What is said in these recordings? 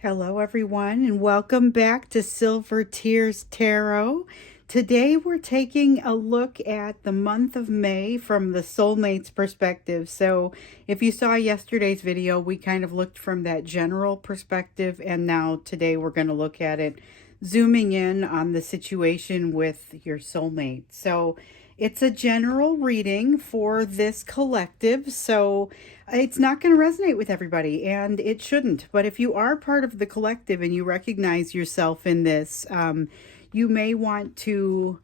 Hello, everyone, and welcome back to Silver Tears Tarot. Today, we're taking a look at the month of May from the Soulmates perspective. So, if you saw yesterday's video, we kind of looked from that general perspective, and now today we're going to look at it zooming in on the situation with your soulmate. So, it's a general reading for this collective, so it's not going to resonate with everybody, and it shouldn't. But if you are part of the collective and you recognize yourself in this, you may want to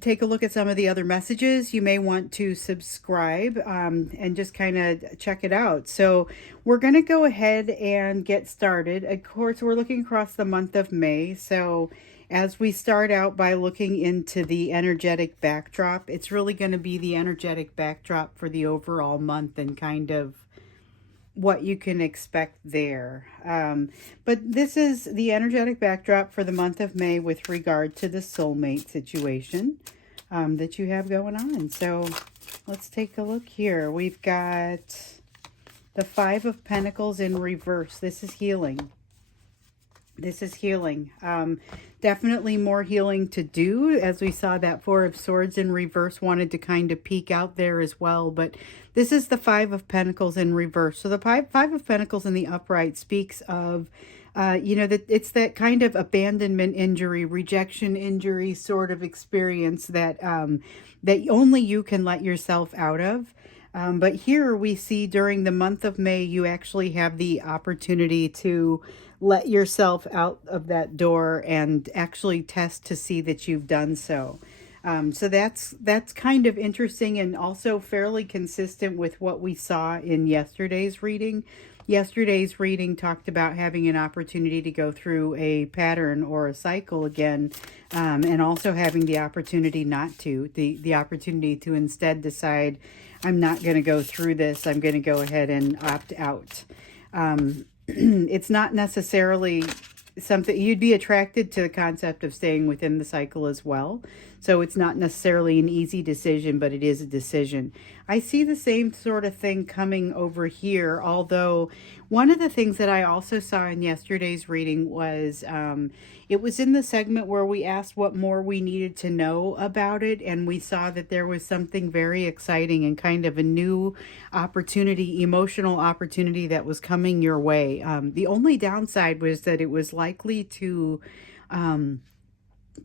take a look at some of the other messages. You may want to subscribe and just kind of check it out. So we're going to go ahead and get started. Of course, we're looking across the month of May. So as we start out by looking into the energetic backdrop, it's really going to be the energetic backdrop for the overall month and kind of what you can expect there. But this is the energetic backdrop for the month of May with regard to the soulmate situation that you have going on. So let's take a look here. We've got the Five of Pentacles in reverse. This is healing. This is healing. Definitely more healing to do, as we saw that Four of Swords in reverse wanted to kind of peek out there as well. But this is the Five of Pentacles in reverse. So the Five of Pentacles in the upright speaks of, that it's that kind of abandonment injury, rejection injury sort of experience that, that only you can let yourself out of. But here we see during the month of May, you actually have the opportunity to let yourself out of that door and actually test to see that you've done so. So that's kind of interesting and also fairly consistent with what we saw in yesterday's reading. Yesterday's reading talked about having an opportunity to go through a pattern or a cycle again, and also having the opportunity not to, the opportunity to instead decide, I'm not going to go through this. I'm going to go ahead and opt out. It's not necessarily something you'd be attracted to the concept of staying within the cycle as well. So it's not necessarily an easy decision, but it is a decision. I see the same sort of thing coming over here, although one of the things that I also saw in yesterday's reading was it was in the segment where we asked what more we needed to know about it, and we saw that there was something very exciting and kind of a new opportunity, emotional opportunity that was coming your way. The only downside was that it was likely to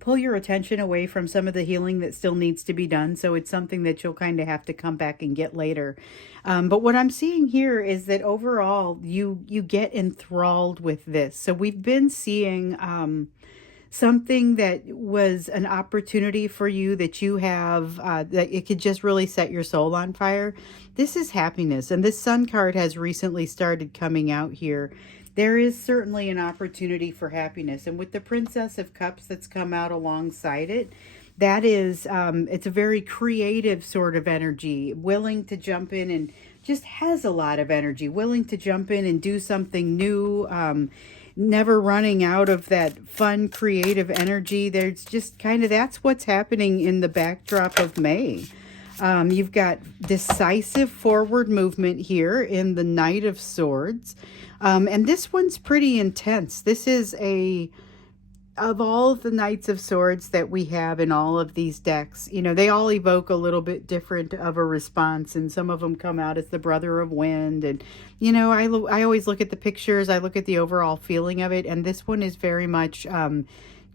pull your attention away from some of the healing that still needs to be done. So it's something that you'll kind of have to come back and get later. But what I'm seeing here is that overall you get enthralled with this. So we've been seeing something that was an opportunity for you that you have, that it could just really set your soul on fire. This is happiness. And this Sun card has recently started coming out here. There is certainly an opportunity for happiness. And with the Princess of Cups that's come out alongside it, that is, it's a very creative sort of energy, willing to jump in and just has a lot of energy, willing to jump in and do something new, never running out of that fun, creative energy. There's just kind of, that's what's happening in the backdrop of May. You've got decisive forward movement here in the Knight of Swords. And this one's pretty intense. This is of all of the Knights of Swords that we have in all of these decks, they all evoke a little bit different of a response, and some of them come out as the Brother of Wind. And, I always look at the pictures, I look at the overall feeling of it, and this one is very much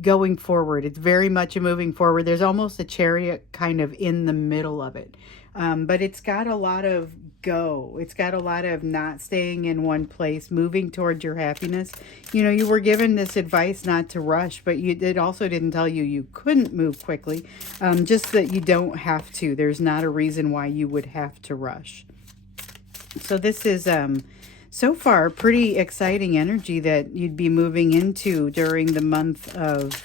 going forward. It's very much a moving forward. There's almost a chariot kind of in the middle of it. But it's got a lot of go. It's got a lot of not staying in one place, moving towards your happiness. You were given this advice not to rush, but it also didn't tell you you couldn't move quickly, just that you don't have to. There's not a reason why you would have to rush. So this is so far pretty exciting energy that you'd be moving into during the month of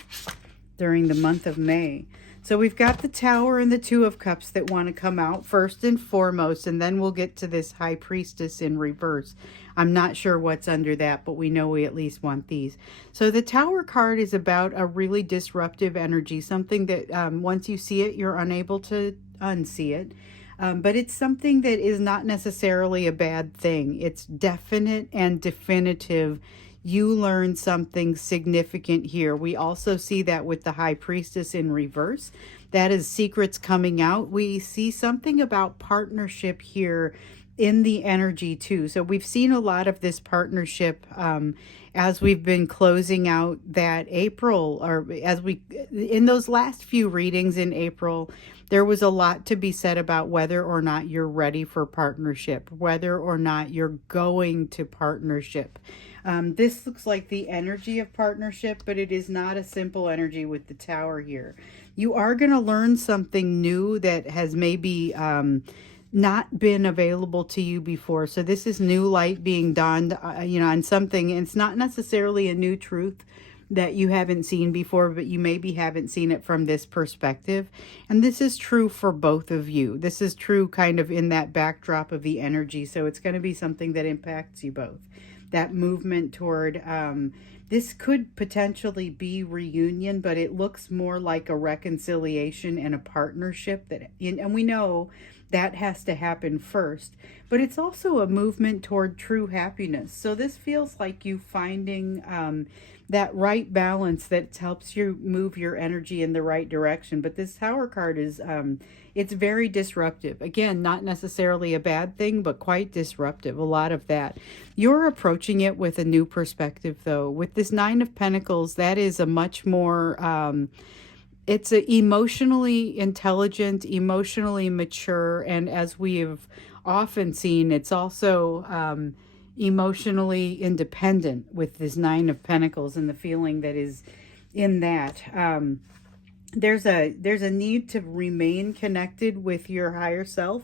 May. So we've got the Tower and the Two of Cups that want to come out first and foremost, and then we'll get to this High Priestess in reverse. I'm not sure what's under that, but we know we at least want these. So the Tower card is about a really disruptive energy, something that once you see it, you're unable to unsee it. But it's something that is not necessarily a bad thing. It's definite and definitive. you learn something significant here. We also see that with the High Priestess in reverse. That is secrets coming out. We see something about partnership here in the energy too. So we've seen a lot of this partnership as we've been closing out that April, or as we, in those last few readings in April, there was a lot to be said about whether or not you're ready for partnership, whether or not you're going to partnership. This looks like the energy of partnership, but it is not a simple energy with the Tower here. You are going to learn something new that has maybe not been available to you before. So this is new light being dawned, on something. And it's not necessarily a new truth that you haven't seen before, but you maybe haven't seen it from this perspective. And this is true for both of you. This is true kind of in that backdrop of the energy. So it's going to be something that impacts you both. That movement toward, this could potentially be reunion, but it looks more like a reconciliation and a partnership and we know that has to happen first, but it's also a movement toward true happiness. So this feels like you finding that right balance that helps you move your energy in the right direction. But this Tower card is, it's very disruptive. Again, not necessarily a bad thing, but quite disruptive. A lot of that. You're approaching it with a new perspective, though. With this Nine of Pentacles, that is a much more, it's a emotionally intelligent, emotionally mature, and as we have often seen, it's also emotionally independent with this Nine of Pentacles and the feeling that is in that. There's a need to remain connected with your higher self.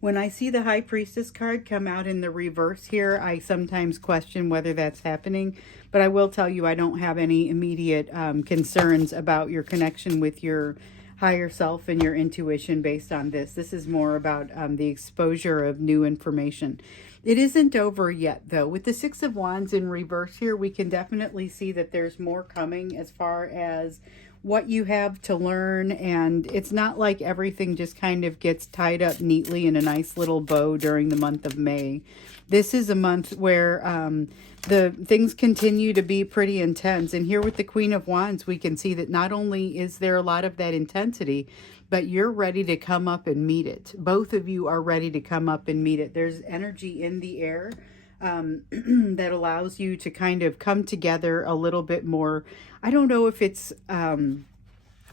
When I see the High Priestess card come out in the reverse here, I sometimes question whether that's happening. But I will tell you, I don't have any immediate concerns about your connection with your higher self and your intuition based on this. This is more about the exposure of new information. It isn't over yet, though. With the Six of Wands in reverse here, we can definitely see that there's more coming as far as what you have to learn, and it's not like everything just kind of gets tied up neatly in a nice little bow during the month of May. This is a month where the things continue to be pretty intense, and here with the Queen of Wands, we can see that not only is there a lot of that intensity, but you're ready to come up and meet it. Both of you are ready to come up and meet it. There's energy in the air that allows you to kind of come together a little bit more. I don't know if it's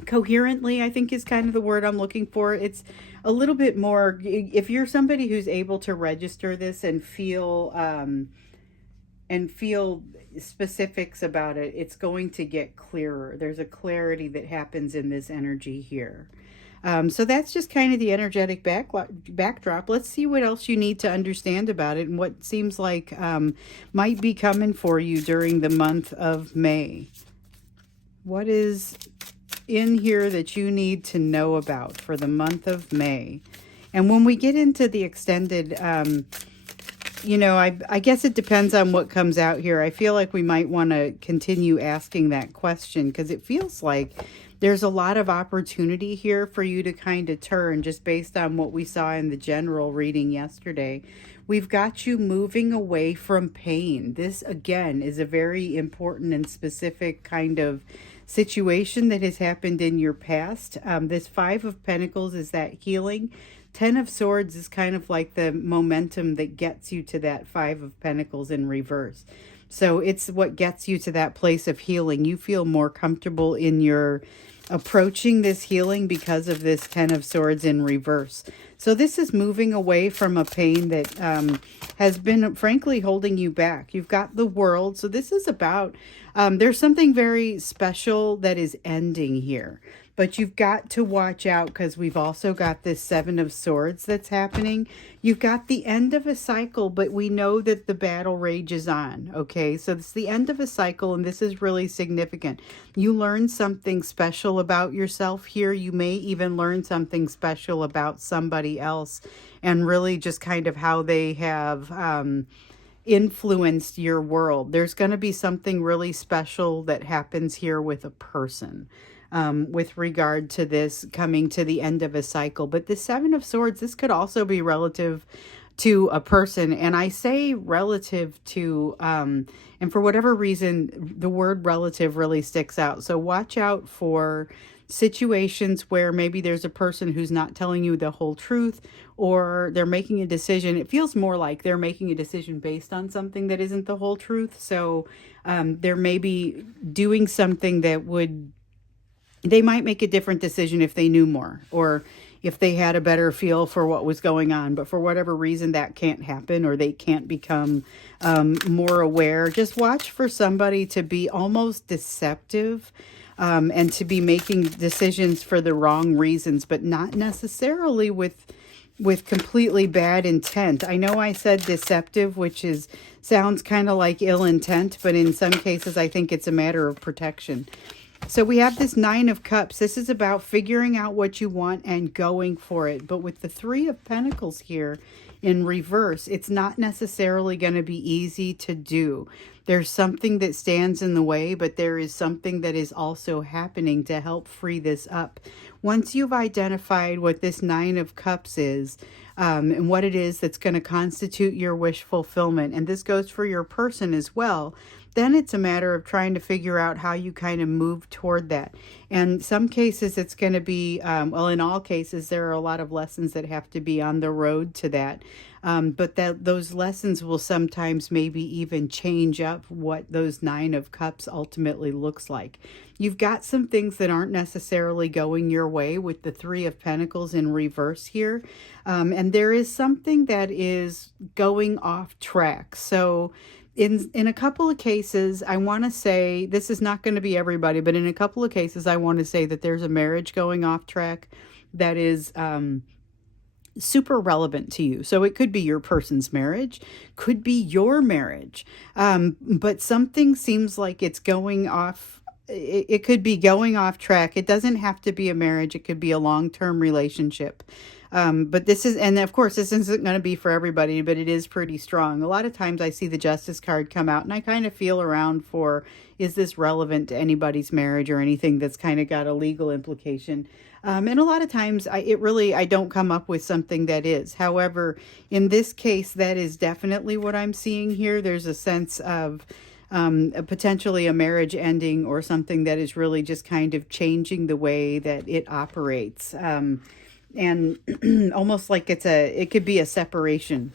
coherently, I think is kind of the word I'm looking for. It's a little bit more, if you're somebody who's able to register this and feel specifics about it, it's going to get clearer. There's a clarity that happens in this energy here. So that's just kind of the energetic backdrop. Let's see what else you need to understand about it and what seems like might be coming for you during the month of May. What is in here that you need to know about for the month of May? And when we get into the extended, I guess it depends on what comes out here. I feel like we might want to continue asking that question because it feels like there's a lot of opportunity here for you to kind of turn just based on what we saw in the general reading yesterday. We've got you moving away from pain. This, again, is a very important and specific kind of situation that has happened in your past. This Five of Pentacles is that healing. Ten of Swords is kind of like the momentum that gets you to that Five of Pentacles in reverse. So it's what gets you to that place of healing. You feel more comfortable in your approaching this healing because of this Ten of Swords in reverse. So this is moving away from a pain that has been, frankly, holding you back. You've got the World. So this is about, there's something very special that is ending here. But you've got to watch out because we've also got this Seven of Swords that's happening. You've got the end of a cycle, but we know that the battle rages on, okay? So it's the end of a cycle, and this is really significant. You learn something special about yourself here. You may even learn something special about somebody else and really just kind of how they have influenced your world. There's going to be something really special that happens here with a person. With regard to this coming to the end of a cycle. But the Seven of Swords, this could also be relative to a person. And I say relative to, and for whatever reason, the word relative really sticks out. So watch out for situations where maybe there's a person who's not telling you the whole truth, or they're making a decision. It feels more like they're making a decision based on something that isn't the whole truth. So they're maybe doing something that would, they might make a different decision if they knew more, or if they had a better feel for what was going on. But for whatever reason, that can't happen, or they can't become more aware. Just watch for somebody to be almost deceptive, and to be making decisions for the wrong reasons, but not necessarily with completely bad intent. I know I said deceptive, which is sounds kind of like ill intent, but in some cases I think it's a matter of protection. So we have this Nine of Cups. This is about figuring out what you want and going for it. But with the Three of Pentacles here in reverse, it's not necessarily going to be easy to do. There's something that stands in the way, but there is something that is also happening to help free this up. Once you've identified what this Nine of Cups is, and what it is that's going to constitute your wish fulfillment, and this goes for your person as well, then it's a matter of trying to figure out how you kind of move toward that. And some cases it's going to be, well, in all cases, there are a lot of lessons that have to be on the road to that. But those lessons will sometimes maybe even change up what those Nine of Cups ultimately looks like. You've got some things that aren't necessarily going your way with the Three of Pentacles in reverse here. And there is something that is going off track. So in a couple of cases, I want to say, this is not going to be everybody, but in a couple of cases, I want to say that there's a marriage going off track that is super relevant to you. So it could be your person's marriage, could be your marriage, but something seems like it's going off. It could be going off track. It doesn't have to be a marriage. It could be a long-term relationship. But this is, and of course, this isn't going to be for everybody, but it is pretty strong. A lot of times I see the Justice card come out and I kind of feel around for, is this relevant to anybody's marriage or anything that's kind of got a legal implication? And a lot of times I don't come up with something that is. However, in this case, that is definitely what I'm seeing here. There's a sense of potentially a marriage ending, or something that is really just kind of changing the way that it operates. And almost like it could be a separation.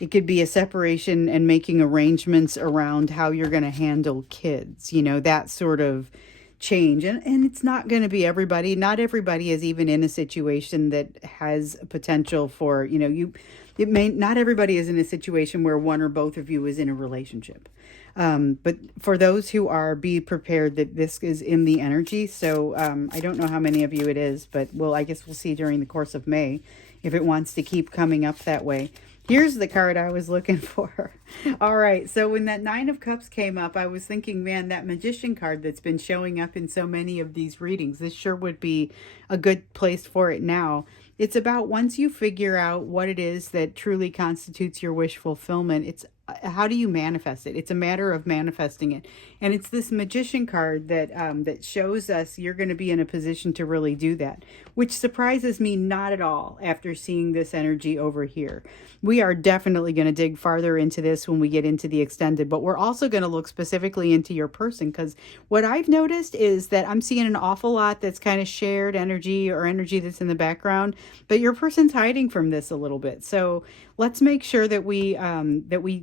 It could be a separation and making arrangements around how you're going to handle kids, that sort of change. And it's not going to be everybody. Not everybody is even in a situation that has potential for, not everybody is in a situation where one or both of you is in a relationship. But for those who are, be prepared that this is in the energy. So I don't know how many of you it is, but I guess we'll see during the course of May if it wants to keep coming up that way. Here's the card I was looking for. All right, so when that Nine of Cups came up, I was thinking, man, that Magician card that's been showing up in so many of these readings, this sure would be a good place for it now. It's about, once you figure out what it is that truly constitutes your wish fulfillment, it's how do you manifest it? It's a matter of manifesting it. And it's this Magician card that that shows us you're going to be in a position to really do that, which surprises me not at all after seeing this energy over here. We are definitely going to dig farther into this when we get into the extended, but we're also going to look specifically into your person, because what I've noticed is that I'm seeing an awful lot that's kind of shared energy, or energy that's in the background, but your person's hiding from this a little bit. So let's make sure that we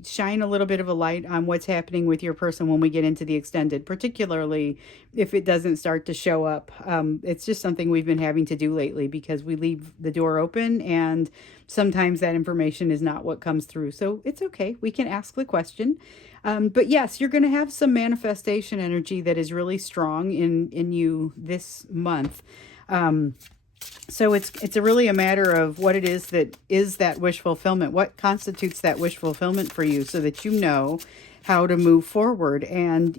shine a little bit of a light on what's happening with your person when we get into the extended, particularly if it doesn't start to show up. It's just something we've been having to do lately because we leave the door open and sometimes that information is not what comes through. So it's okay. We can ask the question. But yes, you're going to have some manifestation energy that is really strong in you this month. So it's really a matter of what it is that wish fulfillment, what constitutes that wish fulfillment for you, so that you know how to move forward. And,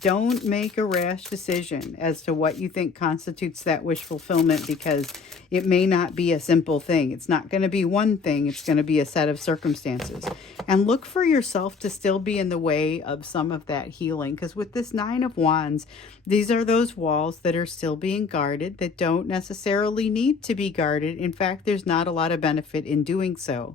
don't make a rash decision as to what you think constitutes that wish fulfillment, because it may not be a simple thing. It's not going to be one thing. It's going to be a set of circumstances. And look for yourself to still be in the way of some of that healing, because with this Nine of Wands, these are those walls that are still being guarded, that don't necessarily need to be guarded. In fact, there's not a lot of benefit in doing so.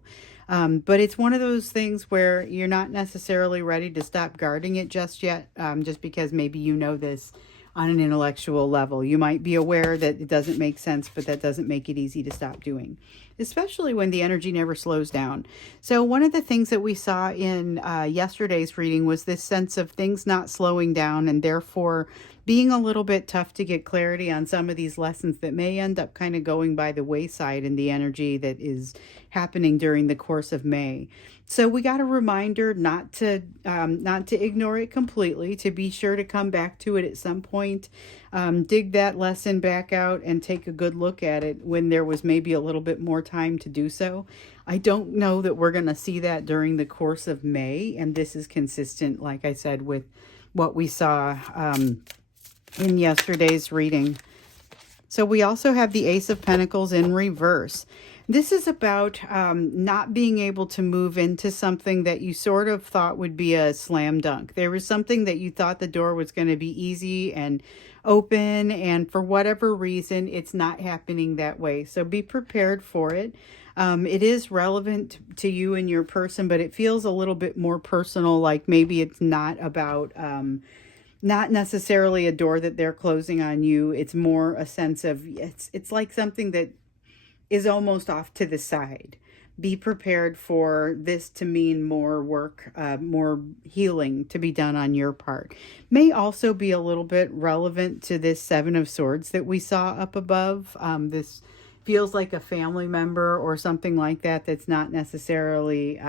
But it's one of those things where you're not necessarily ready to stop guarding it just yet, just because maybe you know this on an intellectual level. You might be aware that it doesn't make sense, but that doesn't make it easy to stop doing, especially when the energy never slows down. So one of the things that we saw in yesterday's reading was this sense of things not slowing down, and therefore being a little bit tough to get clarity on some of these lessons that may end up kind of going by the wayside in the energy that is happening during the course of May. So we got a reminder not to ignore it completely, to be sure to come back to it at some point, dig that lesson back out and take a good look at it when there was maybe a little bit more time to do so. I don't know that we're going to see that during the course of May, and this is consistent, like I said, with what we saw in yesterday's reading. So we also have the Ace of Pentacles in reverse. This is about not being able to move into something that you sort of thought would be a slam dunk. There was something that you thought the door was going to be easy and open, and for whatever reason, it's not happening that way. So be prepared for it. It is relevant to you and your person, but it feels a little bit more personal, like maybe it's not about... not necessarily a door that they're closing on you. It's more a sense of, it's like something that is almost off to the side. Be prepared for this to mean more work, more healing to be done on your part. May also be a little bit relevant to this Seven of Swords that we saw up above. This feels like a family member or something like that that's not necessarily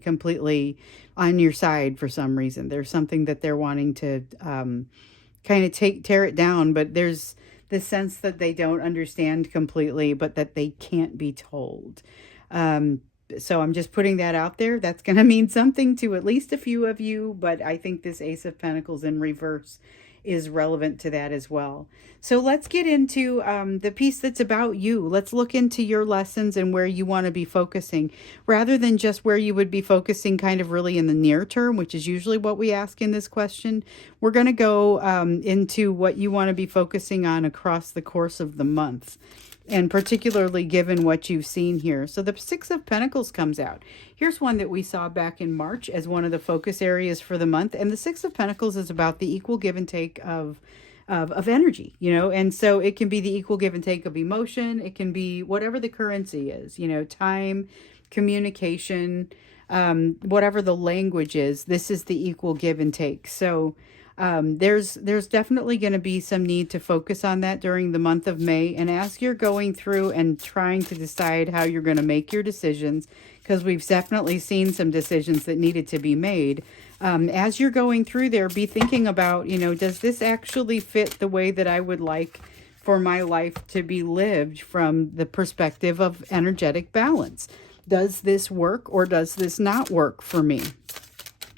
completely on your side for some reason. There's something that they're wanting to kind of tear it down, but there's the sense that they don't understand completely, but that they can't be told. So I'm just putting that out there. That's going to mean something to at least a few of you, but I think this Ace of Pentacles in reverse is relevant to that as well. So let's get into the piece that's about you. Let's look into your lessons and where you want to be focusing, rather than just where you would be focusing kind of really in the near term, which is usually what we ask in this question. We're going to go into what you want to be focusing on across the course of the month, and particularly given what you've seen here. So the Six of Pentacles comes out. Here's one that we saw back in March as one of the focus areas for the month. And the Six of Pentacles is about the equal give and take of energy, you know, and so it can be the equal give and take of emotion. It can be whatever the currency is, you know, time, communication, whatever the language is. This is the equal give and take. So there's definitely going to be some need to focus on that during the month of May. And as you're going through and trying to decide how you're going to make your decisions, because we've definitely seen some decisions that needed to be made, as you're going through there, be thinking about, you know, does this actually fit the way that I would like for my life to be lived from the perspective of energetic balance? Does this work or does this not work for me?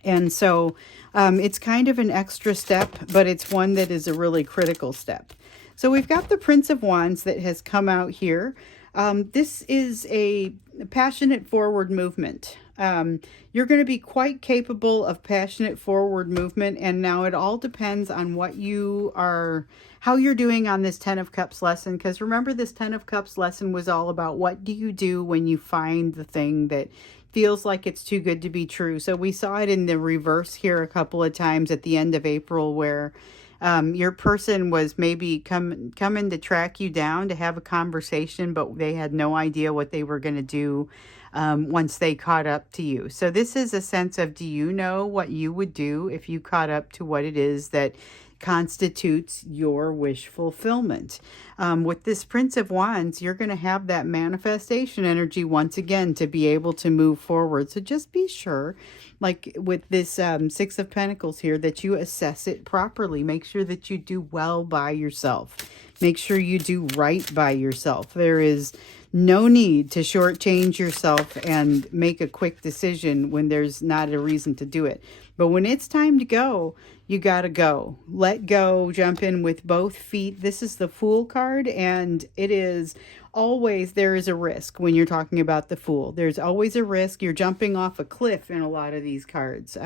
And so it's kind of an extra step, but it's one that is a really critical step. So we've got the Prince of Wands that has come out here. This is a passionate forward movement. You're going to be quite capable of passionate forward movement. And now it all depends on what you are, how you're doing on this Ten of Cups lesson. Because remember, this Ten of Cups lesson was all about what do you do when you find the thing that feels like it's too good to be true. So we saw it in the reverse here a couple of times at the end of April, where your person was maybe coming to track you down to have a conversation, but they had no idea what they were going to do once they caught up to you. So this is a sense of, do you know what you would do if you caught up to what it is that constitutes your wish fulfillment? With this Prince of Wands, you're going to have that manifestation energy once again to be able to move forward. So just be sure, like with this Six of Pentacles here, that you assess it properly. Make sure that you do well by yourself. Make sure you do right by yourself. There is no need to shortchange yourself and make a quick decision when there's not a reason to do it. But when it's time to go, you got to go. Let go, jump in with both feet. This is the Fool card, and it is always there is a risk when you're talking about the Fool. There's always a risk. You're jumping off a cliff in a lot of these cards,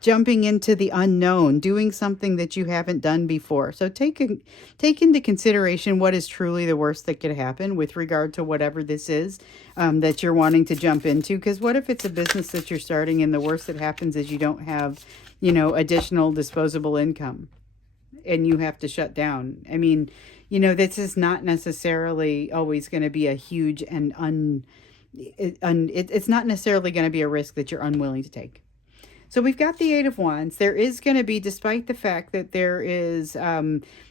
jumping into the unknown, doing something that you haven't done before. So take into consideration what is truly the worst that could happen with regard to whatever this is that you're wanting to jump into. Because what if it's a business that you're starting and the worst that happens is you don't have, additional disposable income and you have to shut down? I mean, this is not necessarily always going to be a huge and it's not necessarily going to be a risk that you're unwilling to take. So we've got the Eight of Wands. There is going to be, despite the fact that there is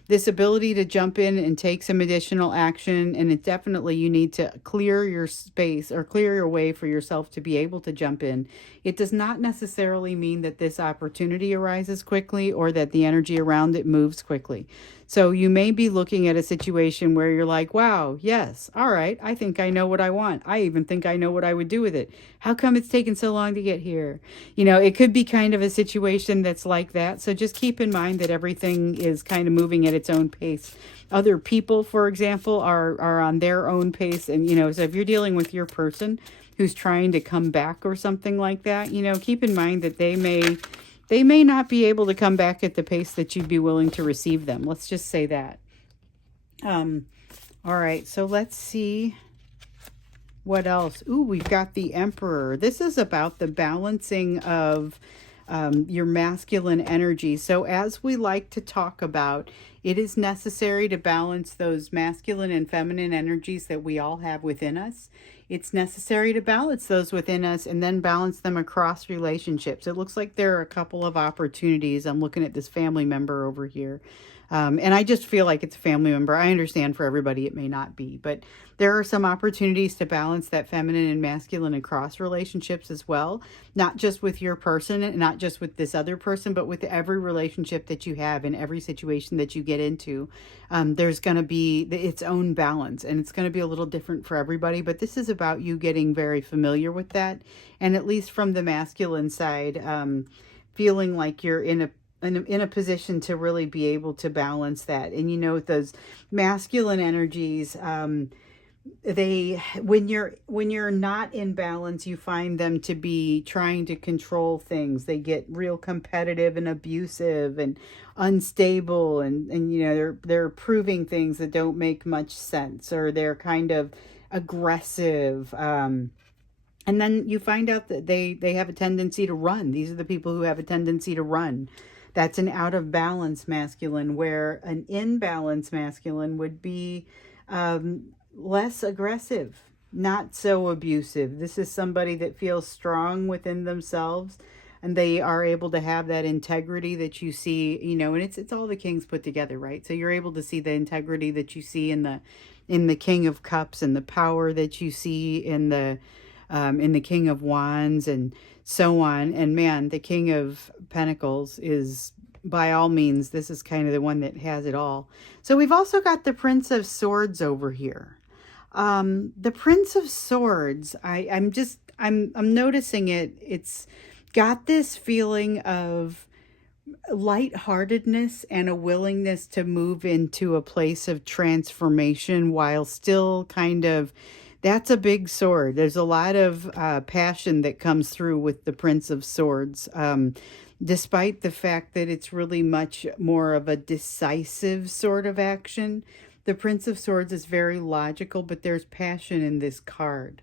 this ability to jump in and take some additional action, and it definitely, you need to clear your space or clear your way for yourself to be able to jump in. It does not necessarily mean that this opportunity arises quickly or that the energy around it moves quickly. So you may be looking at a situation where you're like, wow, yes, all right, I think I know what I want. I even think I know what I would do with it. How come it's taken so long to get here? It could be kind of a situation that's like that. So just keep in mind that everything is kind of moving at its own pace. Other people, for example, are on their own pace. And, so if you're dealing with your person who's trying to come back or something like that, keep in mind that they may not be able to come back at the pace that you'd be willing to receive them. Let's just say that. All right, so let's see what else. Ooh, we've got the Emperor. This is about the balancing of your masculine energy. So as we like to talk about, it is necessary to balance those masculine and feminine energies that we all have within us. It's necessary to balance those within us and then balance them across relationships. It looks like there are a couple of opportunities. I'm looking at this family member over here. And I just feel like it's a family member. I understand for everybody it may not be, but there are some opportunities to balance that feminine and masculine across relationships as well. Not just with your person and not just with this other person, but with every relationship that you have and every situation that you get into. There's going to be its own balance, and it's going to be a little different for everybody. But this is about you getting very familiar with that. And at least from the masculine side, feeling like you're in a position to really be able to balance that. And those masculine energies, when you're not in balance, you find them to be trying to control things. They get real competitive and abusive and unstable, and they're proving things that don't make much sense, or they're kind of aggressive. And then you find out that they have a tendency to run. These are the people who have a tendency to run. That's an out of balance masculine, where an in balance masculine would be less aggressive, not so abusive. This is somebody that feels strong within themselves, and they are able to have that integrity that you see, and it's all the kings put together, right? So you're able to see the integrity that you see in the King of Cups, and the power that you see in the King of Wands, and so on. And man, the King of Pentacles is, by all means, this is kind of the one that has it all. So we've also got the Prince of Swords over here. The Prince of Swords, I'm noticing it. It's got this feeling of lightheartedness and a willingness to move into a place of transformation while still kind of, that's a big sword. There's a lot of passion that comes through with the Prince of Swords, despite the fact that it's really much more of a decisive sort of action. The Prince of Swords is very logical, but there's passion in this card.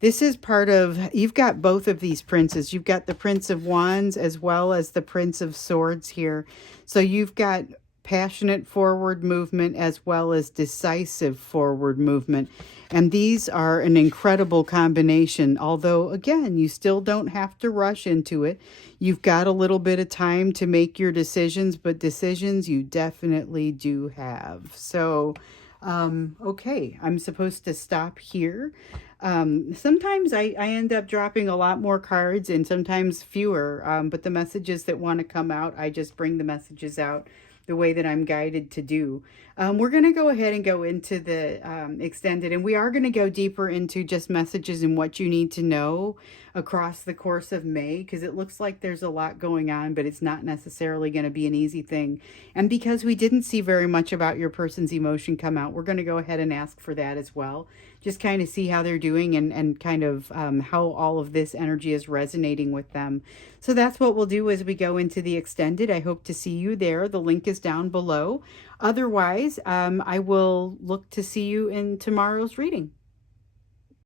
This is part of, you've got both of these princes. You've got the Prince of Wands as well as the Prince of Swords here. So you've got passionate forward movement as well as decisive forward movement. And these are an incredible combination. Although, again, you still don't have to rush into it. You've got a little bit of time to make your decisions, but decisions you definitely do have. So, okay, I'm supposed to stop here. Sometimes I end up dropping a lot more cards and sometimes fewer, but the messages that want to come out, I just bring the messages out the way that I'm guided to do. We're going to go ahead and go into the extended, and we are going to go deeper into just messages and what you need to know across the course of May, because it looks like there's a lot going on, but it's not necessarily going to be an easy thing. And because we didn't see very much about your person's emotion come out, we're going to go ahead and ask for that as well. Just kind of see how they're doing, and kind of how all of this energy is resonating with them. So that's what we'll do as we go into the extended. I hope to see you there. The link is down below. Otherwise, I will look to see you in tomorrow's reading.